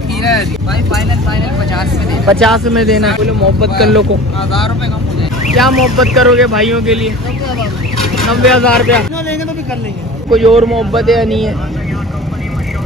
खीरा है भाई, फाइनल 50 में देना। बोलो मोहब्बत कर लो को 1000 रुपए कम हो जाए। क्या मोहब्बत करोगे भाइयों के लिए? 90,000 रुपया लेंगे तो भी कर लेंगे। कोई और मोहब्बत है नहीं है?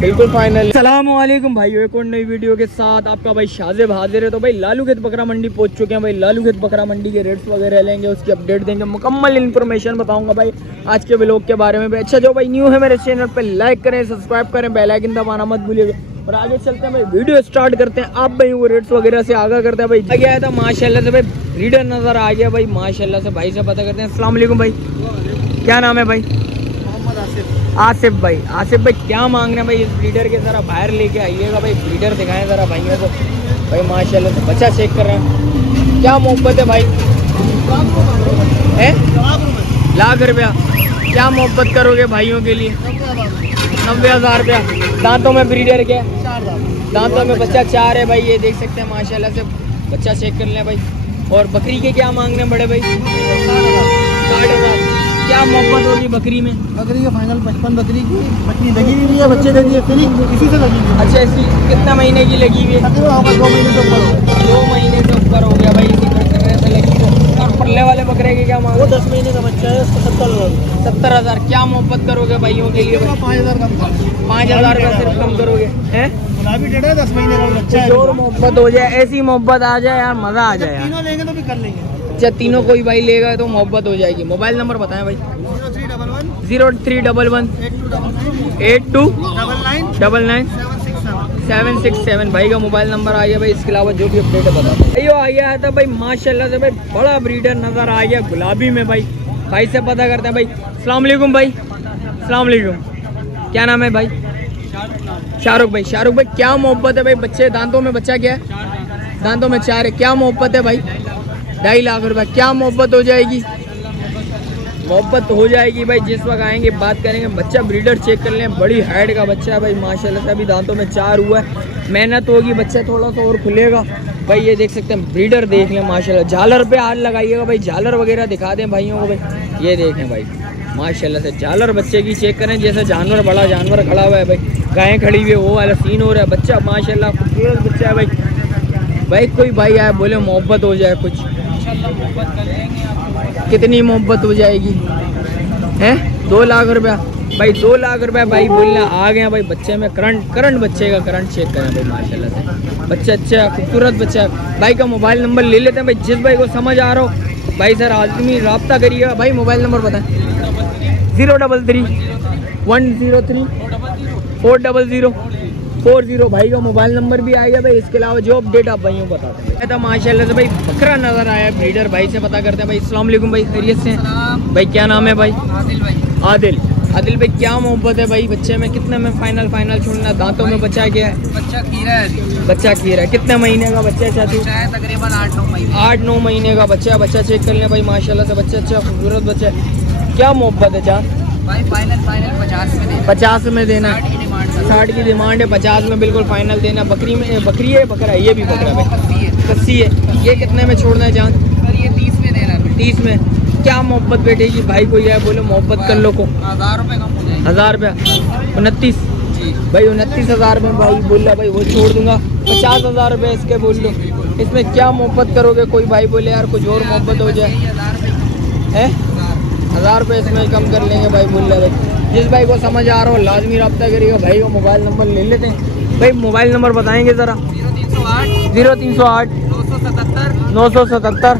बिल्कुल फाइनल। अस्सलामुअलैकुम भाइयों, एक और नई वीडियो के साथ आपका भाई शाज़ेब हाजिर है। तो भाई लालू खेत बकरा मंडी पहुंच चुके हैं। भाई लालू खेत बकरा मंडी के रेट्स वगैरह लेंगे, उसकी अपडेट देंगे, मुकम्मल इन्फॉर्मेशन बताऊंगा भाई आज के व्लॉग के बारे में। भाई अच्छा जो भाई न्यू है मेरे चैनल पे लाइक करें, सब्सक्राइब करें, बेल आइकन दबाना मत भूलिएगा। और आगे चलते हैं भाई, वीडियो स्टार्ट करते हैं। आप भाई वो रेट्स वगैरह से आगाह करते हैं। भाई आगे आया था माशाल्लाह से भाई ब्रीडर नजर आ गया भाई माशाल्लाह से। भाई से पता करते हैं। अस्सलाम वालेकुम भाई, क्या नाम है भाई? आसिफ भाई। आसिफ भाई क्या मांग रहे हैं भाई इस ब्रीडर के? जरा बाहर लेके आइएगा भाई, ब्रीडर दिखाएं जरा भाइयों को। भाई माशाल्लाह से बच्चा चेक कर रहे हैं। क्या मोहब्बत है भाई? लाख रुपया। क्या मोहब्बत करोगे भाइयों के लिए? 90,000 रुपया। दांतों में ब्रीडर क्या? दांतों में बच्चा 4 है भाई, ये देख सकते हैं माशाल्लाह से। बच्चा चेक कर लें भाई। और बकरी के क्या मांग रहे हैं बड़े भाई? 60,000। क्या मोहब्बत होगी बकरी में? बकरी का फाइनल 55 बकरी की। बकरी लगी हुई है, बच्चे दे दिए फ्री, इसी से लगी हुई है। अच्छा, इसी कितना महीने की लगी हुई है? 2 महीने से ऊपर हो गया। 2 महीने से ऊपर हो गया भाई, इसी तरह से लगी। और पल्ले वाले बकरे के क्या मांग? वो 10 महीने का बच्चा है, उसका 70,000। 70,000। क्या मोहब्बत करोगे भाइयों के लिए? 5,000 कम कर। 5,000 रुपया सिर्फ कम करोगे हैं? गुलाबी टेढ़ा है, 10 महीने का बच्चा है। और मोहब्बत हो जाए, ऐसी मोहब्बत आ जाए यार, मजा आ जाए यार। तीनों लेंगे तो भी कर लेंगे। अच्छा, तीनों कोई भाई लेगा तो मोहब्बत हो जाएगी। मोबाइल नंबर बताएं भाई। 0311 82 99 767 भाई का मोबाइल नंबर आ गया भाई। इसके अलावा जो भी अपडेट है बता दो। आ गया था भाई माशाल्लाह से भाई, बड़ा ब्रीडर नजर आ गया गुलाबी में भाई। भाई से पता करते हैं भाई। अस्सलाम वालेकुम भाई। अस्सलाम वालेकुम, क्या नाम है भाई? शाहरुख भाई। शाहरुख भाई क्या मोहब्बत है भाई? बच्चे दांतों में बच्चा क्या है? दांतों में 4 है। क्या मोहब्बत है भाई? 2.5 लाख रुपए। क्या मोहब्बत हो जाएगी? मोहब्बत हो जाएगी भाई, जिस वक्त आएंगे बात करेंगे। बच्चा ब्रीडर चेक कर लें, बड़ी हाइट का बच्चा है भाई माशाल्लाह से। अभी दांतों में 4 हुआ है, मेहनत होगी, बच्चा थोड़ा सा और खुलेगा भाई। ये देख सकते हैं, ब्रीडर देख लें माशाल्लाह। झालर पे हाथ लगाइएगा भाई, झालर वगैरह दिखा दें भाइयों को भाई। ये देखें भाई माशाल्लाह से झालर बच्चे की चेक करें, जैसे जानवर बड़ा जानवर खड़ा हुआ है भाई, गायें खड़ी हुई है, वो वाला सीन हो रहा है। बच्चा माशाल्लाह खूबसूरत बच्चा है भाई। भाई कोई भाई आए बोले मोहब्बत हो जाए कुछ, कितनी मोहब्बत हो जाएगी हैं? 2 लाख रुपया भाई। 2 लाख रुपया भाई बोलना आ गया भाई। बच्चे में करंट बच्चे का करंट चेक करें भाई माशाल्लाह से। बच्चा अच्छा खूबसूरत बच्चा है भाई। का मोबाइल नंबर ले लेते हैं भाई, जिस भाई को समझ आ रहा हो भाई सर आदमी रब्ता करिएगा भाई। मोबाइल नंबर बताएं। 033 103 400 40 भाई का मोबाइल नंबर भी आएगा भाई। इसके अलावा जो अपडेट आप भाइयों को बताते हैं तो माशाल्लाह से भाई बकरा नजर आया ब्रीडर। भाई से पता करते हैं भाई। अस्सलाम वालेकुम भाई, खैरियत से भाई? क्या नाम है भाई? आदिल। आदिल भाई क्या मोहब्बत है भाई बच्चे में? कितने में फाइनल छोड़ना? दांतों में बच्चा क्या है? बच्चा खीरा है। बच्चा खीरा है। कितने महीने का बच्चा है चाचू? तकरीबन 8-9 महीने। 8-9 महीने का बच्चा। बच्चा चेक कर लें भाई माशाल्लाह से। बच्चा अच्छा खूबसूरत बच्चा है। क्या मोहब्बत है जान? भाई फाइनल 50 में देना। 60 की डिमांड है, 50 में बिल्कुल फाइनल देना। बकरी है बकरा? ये भी बकरा भाई, कस्सी है। ये कितने में छोड़ना है जान? ये 30 में देना। 30 में। क्या मोहब्बत बैठेगी भाई? कोई है बोले मोहब्बत कर लो को 1000 रुपए कम हो जाएगा। 1000 रुपया। 29 भाई, 29,000 में भाई बोल रहा भाई वो छोड़ दूंगा। 50,000 रुपये इसके बोल लो। इसमें क्या मोहब्बत करोगे? कोई भाई बोले यार कुछ और मोहब्बत हो जाए है? 1000 रुपये इसमें कम कर लेंगे भाई बोल रहा भाई। जिस भाई को समझ आ रहा हो लाजमी रब्ता करिएगा भाई को। मोबाइल नंबर ले लेते हैं भाई। मोबाइल नंबर बताएंगे ज़रा। 0308 977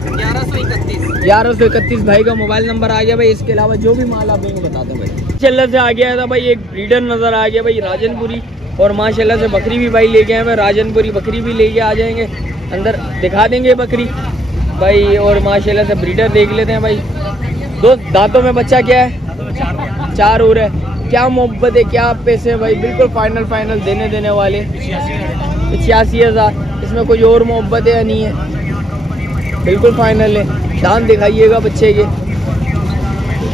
1131 भाई का मोबाइल नंबर आ गया भाई। इसके अलावा जो भी माल आप बता दें भाई। चल से आ गया था भाई, एक ब्रीडर नज़र आ गया भाई राजनपुरी। और माशाल्लाह से बकरी भी भाई ले गए हैं भाई। राजनपुरी बकरी भी लेके आ जाएंगे, अंदर दिखा देंगे बकरी भाई। और माशाल्लाह से ब्रीडर देख लेते हैं भाई। 2 दांतों में बच्चा क्या है? 4 हो रहा है। क्या मोहब्बत है? क्या पैसे भाई? बिल्कुल फाइनल देने वाले 85,000। इसमें कोई और मोहब्बत है या नहीं है? बिल्कुल फाइनल है। दांत दिखाइएगा बच्चे के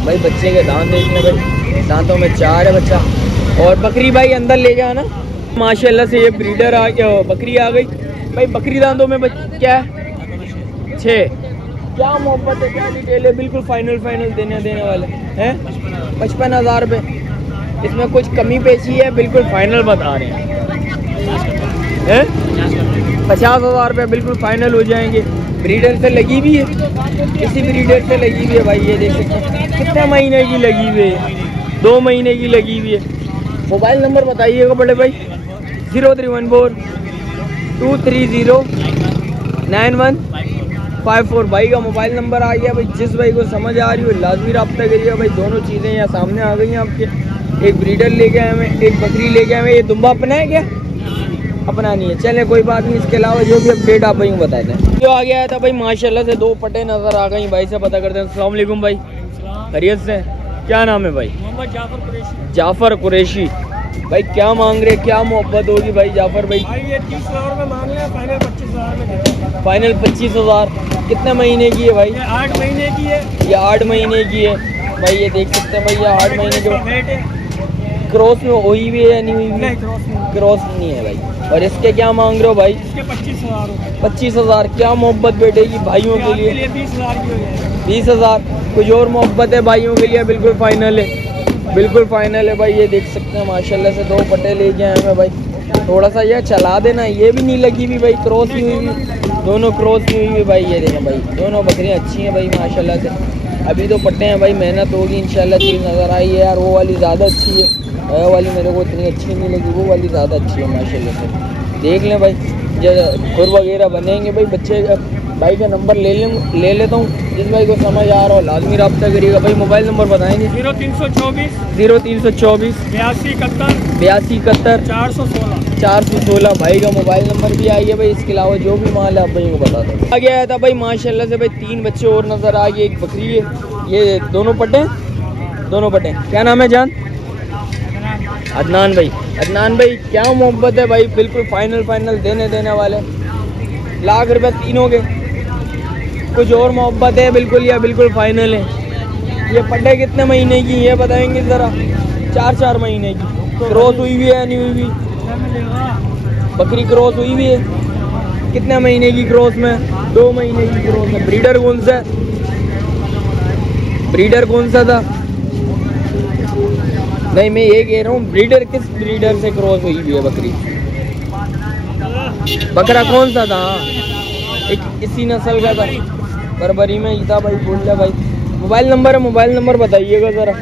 भाई। बच्चे के दांत देखने भाई, दांतों में 4 है बच्चा। और बकरी भाई अंदर ले गया ना माशाल्लाह से। ये ब्रीडर आ गया, बकरी आ गई भाई। बकरी दांतों में क्या है? 6। क्या मोहब्बत है? क्या डिटेल है? बिल्कुल फाइनल देने वाले हैं। 55,000 रुपये। इसमें कुछ कमी पेशी है? बिल्कुल फाइनल बता रहे हैं। है 50,000 रुपये बिल्कुल फाइनल हो जाएंगे। ब्रीडर से लगी भी है, इसी ब्रीडर से लगी हुई है भाई, ये देख सकते हैं। कितने महीने की लगी हुई है? 2 महीने की लगी हुई है। मोबाइल नंबर बताइएगा बड़े भाई। 0314 230 9154 भाई का मोबाइल नंबर आ गया भाई। जिस भाई को समझ आ रही हो लाजमी रब्ता करिएगा भाई। दोनों चीज़ें यहाँ सामने आ गई हैं आपके। एक ब्रीडर लेके आए हैं, एक बकरी लेके आए हैं। ये दुम्बा अपना है क्या? अपना नहीं है, चले कोई बात नहीं। इसके अलावा जो भी अपडेट आप भाई को बताते हैं। जो आ गया था भाई माशाल्लाह से 2 पट्टे नज़र आ गई भाई से पता करते हैं। अस्सलाम वालेकुम भाई, खैरियत से? क्या नाम है भाई? मोहम्मद जाफर कुरैशी। जाफर कुरैशी भाई, क्या मांग रहे, क्या मोहब्बत होगी भाई जाफर भाई? ये 30,000 में मांग रहे हैं, फाइनल 25,000 में देते हैं। फाइनल 25,000। कितने महीने की है भाई? ये 8 महीने की है। ये 8 महीने की है भाई, ये देख सकते हैं भाई। ये 8 महीने के वेट है। क्रॉस में हुई भी है या नहीं हुई भी? नहीं, क्रॉस नहीं। क्रॉस नहीं है भाई। और इसके क्या मांग रहे हो भाई? इसके 25,000 होते 25,000। क्या मोहब्बत बैठेगी भाइयों के लिए? 20,000 की हो जाएगी। 20,000। कुछ और मोहब्बत है भाइयों के लिए? बिल्कुल फाइनल है, बिल्कुल फाइनल है भाई। ये देख सकते हैं माशाल्लाह से 2 पट्टे लेके आए हैं भाई। थोड़ा सा यह चला देना, ये भी नहीं लगी हुई भाई, क्रॉस नहीं हुई, दोनों क्रॉस नहीं हुई भाई। ये देखें भाई, दोनों बकरियाँ अच्छी हैं भाई माशाल्लाह से। अभी तो पट्टे हैं भाई, मेहनत होगी इंशाल्लाह। चीज़ नज़र आई है यार, वो वाली ज़्यादा अच्छी है, वो वाली मेरे को इतनी अच्छी नहीं लगी, वो वाली ज़्यादा अच्छी है माशाल्लाह से। देख लें भाई, जब खुर वगैरह बनेंगे भाई बच्चे। भाई का नंबर ले लेता हूँ। जिस भाई को समझ आ रहा हो लाजमी रब्ता करिएगा भाई। मोबाइल नंबर बताएंगे? 0324 0324 82 71 416 भाई का मोबाइल नंबर भी आई है भाई। इसके अलावा जो भी माल है आप भाई को बता दो। आ गया था भाई माशाल्लाह से भाई 3 बच्चे और नज़र आ गए। एक बकरी है, ये दोनों पट्टे, दोनों पट्टे। क्या नाम है जान? अदनान भाई। अदनान भाई क्या मोहब्बत है भाई, बिल्कुल फाइनल देने वाले। लाख रुपए तीनों के। कुछ और मोहब्बत है बिल्कुल या बिल्कुल फाइनल है? ये पट्टे कितने महीने की ये बताएंगे ज़रा? 4 महीने की। क्रॉस हुई हुई है या नहीं हुई हुई? बकरी क्रॉस हुई हुई है। कितने महीने की क्रॉस में? 2 महीने की क्रॉस में। ब्रीडर कौन सा? ब्रीडर कौन सा था? नहीं, मैं ये कह रहा हूँ ब्रीडर किस ब्रीडर से क्रॉस हुई हुई है बकरी? बकरा कौन सा था? एक इसी नस्ल का था, बरबरी में ही था भाई। बोल रहा भाई मोबाइल नंबर बताइएगा ज़रा।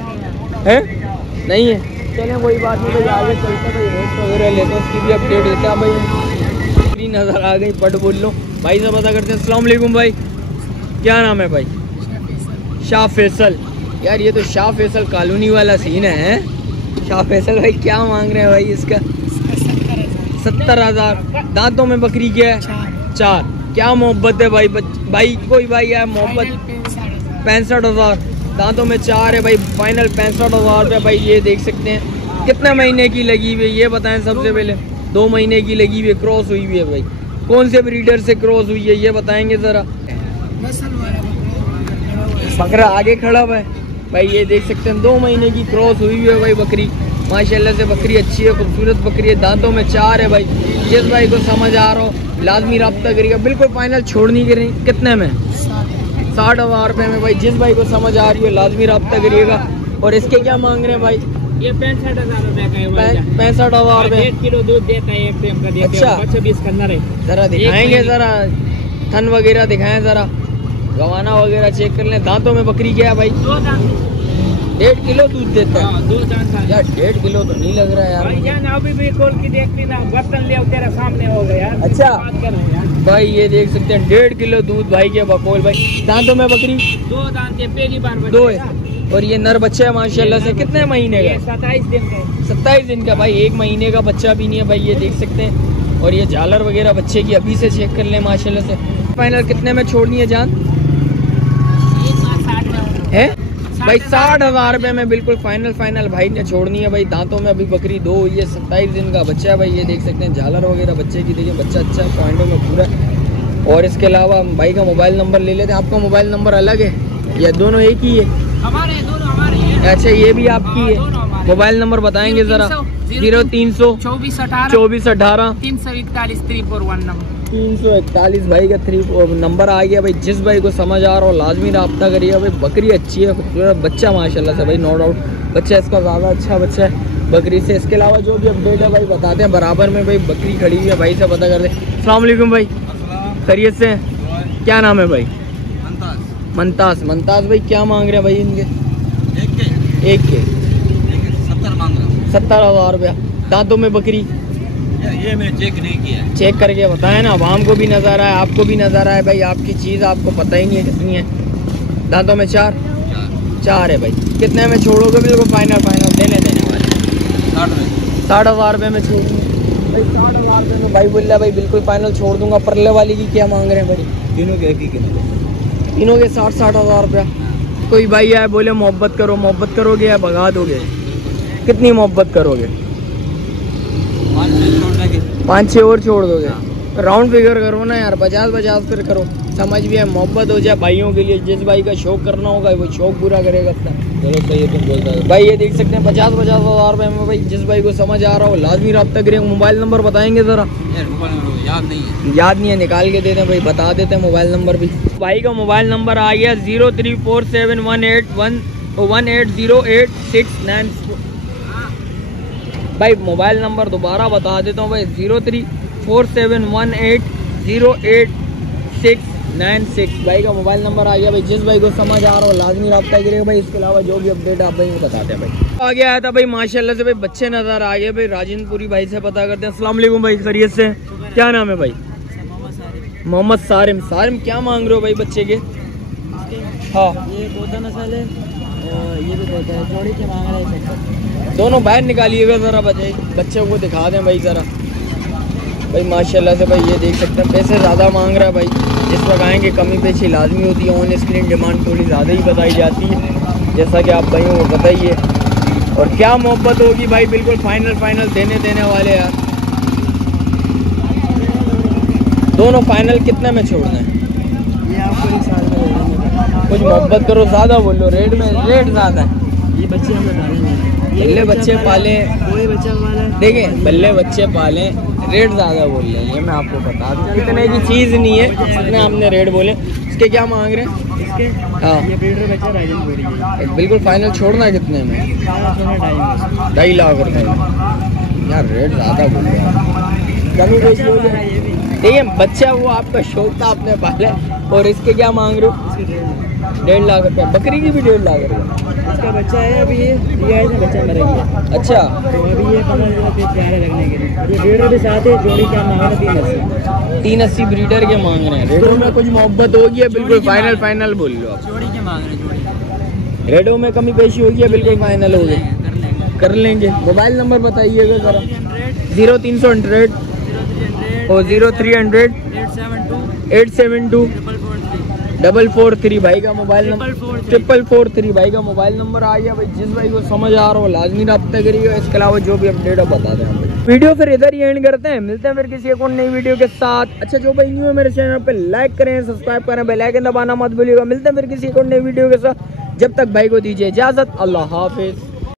है नहीं है? चलें कोई बात नहीं भाई, आगे चलते भाई रेस्ट वगैरह लेते हैं, उसकी भी अपडेट देते हैं भाई। नज़र आ गई पट बोल लो भाई से पता करते हैं। अस्सलाम वालेकुम भाई, क्या नाम है भाई? शाह फैसल। यार ये तो शाह फैसल कॉलोनी वाला सीन है। शाह फैसल भाई क्या मांग रहे हैं भाई इसका? 70,000। दांतों में बकरी क्या है? 4। क्या मोहब्बत है भाई? भाई कोई भाई है मोहब्बत? 65,000। दांतों में 4 है भाई, फाइनल 65,000 रुपये भाई। ये देख सकते हैं। कितने महीने की लगी हुई है ये बताएं सबसे पहले? 2 महीने की लगी हुई है, क्रॉस हुई हुई है भाई। कौन से ब्रीडर से क्रॉस हुई है ये बताएंगे ज़रा? बकरा आगे खड़ा हुआ है भाई, ये देख सकते हैं। 2 महीने की क्रॉस हुई हुई है भाई बकरी। माशाल्लाह से बकरी अच्छी है, खूबसूरत बकरी है। दांतों में 4 है भाई। जिस भाई को समझ आ रहा हो लाजमी रब्ता करिएगा, बिल्कुल फाइनल छोड़नी करें। कितने में? 60,000 रुपये में भाई। जिस भाई को समझ आ रही हो लाजमी रब्ता करिएगा। और इसके क्या मांग रहे हैं भाई? ये 65,000 रुपये का है। 65,000 रुपये। 1 किलो दूध देता है एक टाइम का। अच्छा, 20 का नर है। ज़रा दिखाएंगे, ज़रा थन वगैरह दिखाएं, ज़रा गवाना वगैरह चेक कर लें। दांतों में बकरी क्या है भाई? 2 दांत। 1.5 किलो दूध देता है। 2 दांत यार 1.5 किलो तो नहीं लग रहा है यार। भाई जान अभी भी खोल के देख लेना, बर्तन ले तेरे सामने हो गया यार। अच्छा बात कर रहे हैं यार। भाई ये देख सकते हैं 1.5 किलो दूध भाई के बकौल भाई। दांतों में बकरी 2 दांत है, पहली बार 2 है। और ये नर बच्चा है माशाल्लाह से। कितने महीने का? 27 दिन का। 27 दिन का भाई। 1 महीने का बच्चा भी नहीं है भाई, ये देख सकते हैं। और ये झालर वगैरह बच्चे की अभी से चेक कर लें माशाल्लाह से। फाइनल कितने में छोड़नी है जान? है भाई 60,000 रुपये में बिल्कुल फाइनल भाई ने छोड़नी है भाई। दांतों में अभी बकरी 2 हुई है। 27 दिन का बच्चा है भाई, ये देख सकते हैं। झालर वगैरह बच्चे की देखिए, बच्चा अच्छा है, पॉइंटों में पूरा। और इसके अलावा भाई का मोबाइल नंबर ले लेते हैं। आपका मोबाइल नंबर अलग है या दोनों एक ही है? हमारे दोनों हमारे हैं। अच्छा ये भी आपकी है। मोबाइल नंबर बताएंगे ज़रा? 0300 24 18 341 341 नंबर। 341 भाई का 3 नंबर आ गया भाई। जिस भाई को समझ आ रहा हो लाजमी रब्ता करिएगा भाई। बकरी अच्छी है, खूबसूरत बच्चा माशाल्लाह से भाई, नो डाउट बच्चा इसका ज़्यादा अच्छा बच्चा है। बकरी से। इसके अलावा जो भी अपडेट है भाई बताते हैं। बराबर में भाई बकरी खड़ी हुई है, भाई से पता करते हैं। अस्सलाम वालेकुम भाई, खैरियत से? क्या नाम है भाई? मंताज। मंताज भाई क्या मांग रहे हैं भाई इनके? एक के 70 मांग रहा हूँ। 70,000 रुपया। दांतों में बकरी ये मैंने चेक नहीं किया। चेक करके बताएं ना, आवाम को भी नजर आए, आपको भी नजर आए भाई। आपकी चीज़ आपको पता ही नहीं है कितनी है। दांतों में चार है भाई। कितने में छोड़ोगे? बिल्कुल फाइनल देने वाले 60,000 रुपये में छोड़ दूँगा भाई। 60,000 रुपये में भाई बोल रहा है भाई बिल्कुल फाइनल छोड़ दूंगा। परले वाली की क्या मांग रहे हैं भाई? तीनों के एक ही किलो। तीनों के 60,000 रुपया। कोई भाई आए बोले मोहब्बत करो, मोहब्बत करोगे या भगा दोगे? कितनी मोहब्बत करोगे? 5-6 और छोड़ दोगे? राउंड फिगर करो ना यार, 50-50 फिर करो। समझ भी है, मोहब्बत हो जाए भाइयों के लिए। जिस भाई का शौक करना होगा वो शौक पूरा करेगा अपना। चलो सही है, तुम बोलता है भाई ये देख सकते हैं 50-50,000 रुपये में भाई। जिस भाई को समझ आ रहा हो लाजमी रब्ता करेंगे। मोबाइल नंबर बताएंगे ज़रा? याद नहीं है, निकाल के दे दें भाई, बता देते हैं मोबाइल नंबर भी। भाई का मोबाइल नंबर आ गया 034718180869। भाई मोबाइल नंबर दोबारा बता देता हूँ भाई, 0347180896। भाई का मोबाइल नंबर आ गया भाई। जिस भाई को समझ आ रहा हो लाजमी रब्ता करेगा भाई। इसके अलावा जो भी अपडेट आप भाई बताते हैं भाई। आगे आया था भाई माशाल्लाह से भाई बच्चे नज़र आ गए भाई। राजनपुरी भाई से पता करते हैं। अस्सलाम वालेकुम भाई, खैरियत से? क्या नाम है भाई? मोहम्मद सारिम। सारिम क्या मांग रहे हो भाई बच्चे के? हाँ ये तोता नस्ल है और ये भी तोता है। जोड़ी के मांग रहे हैं। दोनों बाहर निकालिएगा ज़रा बच्चे को दिखा दें भाई ज़रा। भाई माशाल्लाह से भाई ये देख सकते हैं। पैसे ज़्यादा मांग रहा है भाई। जिस वक्त आएंगे कमी पेशी लाजमी होती है। ऑन स्क्रीन डिमांड थोड़ी ज़्यादा ही बताई जाती है, जैसा कि आप भाइयों को बताइए। और क्या मोहब्बत होगी भाई, बिल्कुल फाइनल देने वाले यार। दोनों फाइनल कितने में छोड़ना है? ये आपको 1 साल में कुछ मोहब्बत करो, ज़्यादा बोलो। रेट ज़्यादा है। ये बच्चे हम पालेंगे। बल्ले बच्चे पाले, कोई बच्चा वाला देखें बल्ले बच्चे पाले, रेट ज़्यादा बोल रहे हैं। ये मैं आपको बता दूँ, इतने की चीज़ नहीं है जितने हमने रेट बोले। इसके क्या मांग रहे हैं? इसके हाँ ये ब्रीडर बच्चा राजनपुरी है। बिल्कुल फाइनल छोड़ना कितने में? 2.5 लाख रुपए में। यार रेट ज़्यादा बोल रहे हैं। कमी बेची हो जाए। देखिए बच्चा वो आपका शौक था, आपने पाला। और इसके क्या मांग रहे हो? 1.5 लाख रुपये। बकरी की भी 1.5 लाख रुपये। इसका बच्चा है अभी, ये दिया है बच्चा मर गया। अच्छा, तो अभी ये 15 दिन पे तैयार है लगने के लिए। ये ब्रीडर भी साथ है। जोड़ी क्या मांग रहे हैं? 380 ब्रीडर के मांग रहे हैं। रेटों में कुछ मोहब्बत होगी है? बिल्कुल फाइनल बोल लो आप। जोड़ी के मांग रहे हैं। जोड़ी रेटों में कमी पेशी होगी है? बिल्कुल फाइनल हो गई, कर लेंगे। मोबाइल नंबर बताइएगा ज़रा। 0300 और 0300 872 443 भाई का मोबाइल नंबर। 443 भाई का मोबाइल नंबर आ गया भाई। जिस भाई को समझ आ रहा हो लाजमी रब्ता करिएगा। इसके अलावा जो भी अपडेट है बता दें हम। वीडियो फिर इधर ही एंड करते हैं। मिलते हैं फिर किसी एक और नई वीडियो के साथ। अच्छा जो भाई न्यू है मेरे चैनल पे लाइक करें, सब्सक्राइब करें, बेल आइकन दबाना मत भूलिएगा। मिलते हैं फिर किसी एक और नई वीडियो के साथ। जब तक भाई को दीजिए इजाज़त। अल्लाह हाफिज़।